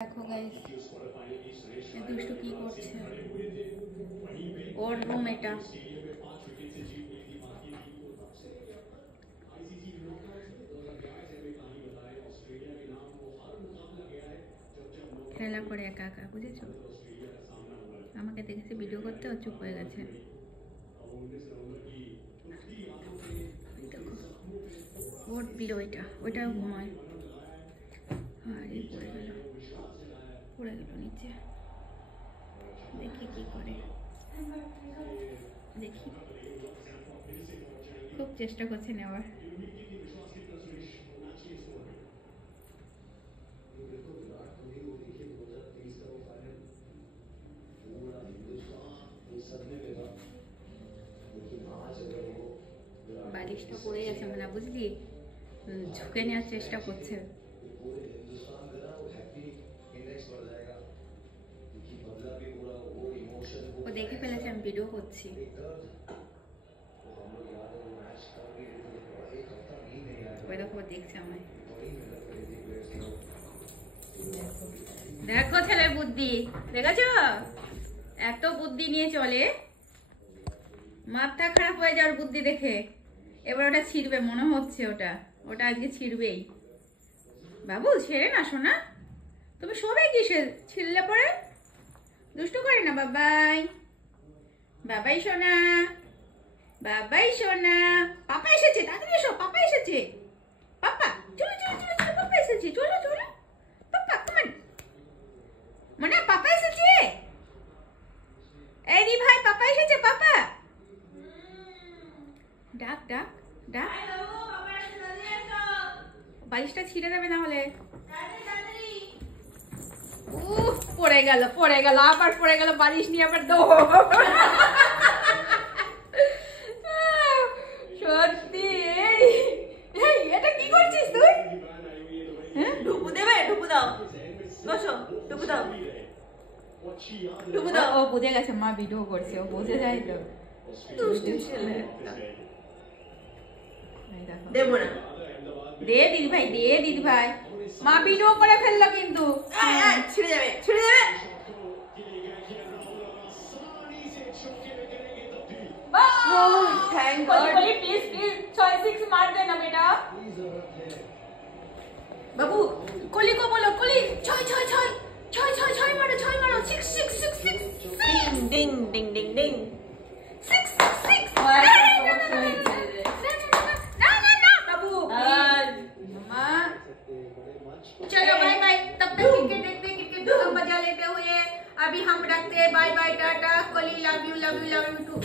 দেখো গাইস, এই দুষ্টু কি করছে। ওর রুম এটা। খেলা করে একা একা, বুঝেছো? আমাকে দেখেছে ভিডিও করতে, ও চুপ হয়ে গেছে। দেখো ওর পিলো, ওইটাও ঘুমায়। আর এই পড়ে গেল নিচে। দেখি কি করে, দেখি। খুব চেষ্টা করছে নেওয়ার। বালিশটা পড়ে গেছে মানে, বুঝলি? ঝুঁকে নেওয়ার চেষ্টা করছে। ও দেখে ফেলেছে আমি ভিডিও করছি। ওই দেখো দেখছে আমায়। দেখো ছেলের বুদ্ধি, দেখেছ? এত বুদ্ধি নিয়ে চলে, মাথা খারাপ হয়ে যাওয়ার বুদ্ধি দেখে। এবার ওটা ছিঁড়বে মনে হচ্ছে, ওটা আজকে ছিঁড়বেই। বাবু ছেড়ে না সোনা, তুমি শোবে কিসে? ছিঁড়লে পরে দুষ্টু করে না। বাবাই বাবাই সোনা, বাবাই সোনা। পাপা এসেছে, তাড়াতাড়ি এসো, পাপা এসেছে। পাপা চলো চলো চলো চলো, পাপা এসেছে, চলো চলো। পাপা কমান, মানে পাপা এসেছে। এই রি ভাই, পাপা এসেছে, পাপা। ডাক ডাক ডাক। বালিশটা ছিঁড়ে দেবে না হলে। পড়ে গেল, আবার পড়ে গেল। বালিশ নিয়ে আবার দৌড়। সত্যি এটা কি করছিস তুই? ঢুকু দেবে? ঢুকু দাও, বসো, ঢুকু দাও, ঢুকু দাও। ও বুঝে গেছে মা ভিডিও করছে, ও বুঝে যায় তো। দুষ্টু ছেলে। দেবো না। দে দিদি ভাই, দে দিদি ভাই। মা ভিডিও করে ফেললো কিন্তু। ছিঁড়ে যাবে, ছিঁড়ে যাবে। Thank god. প্লিজ প্লিজ 6-6 মার দে না বেটা। বাবু কলি को बोलो, কলি 6 মারো, 6 মারো। 6 6 6 6 ডিং ডিং ডিং ডিং। 6 6 না बाबू। मम्मा चलो बाय बाय। तब तक क्रिकेट देखते, क्रिकेट का मजा लेते हुए अभी हम रखते हैं। Bye bye, tata. Koli love you to.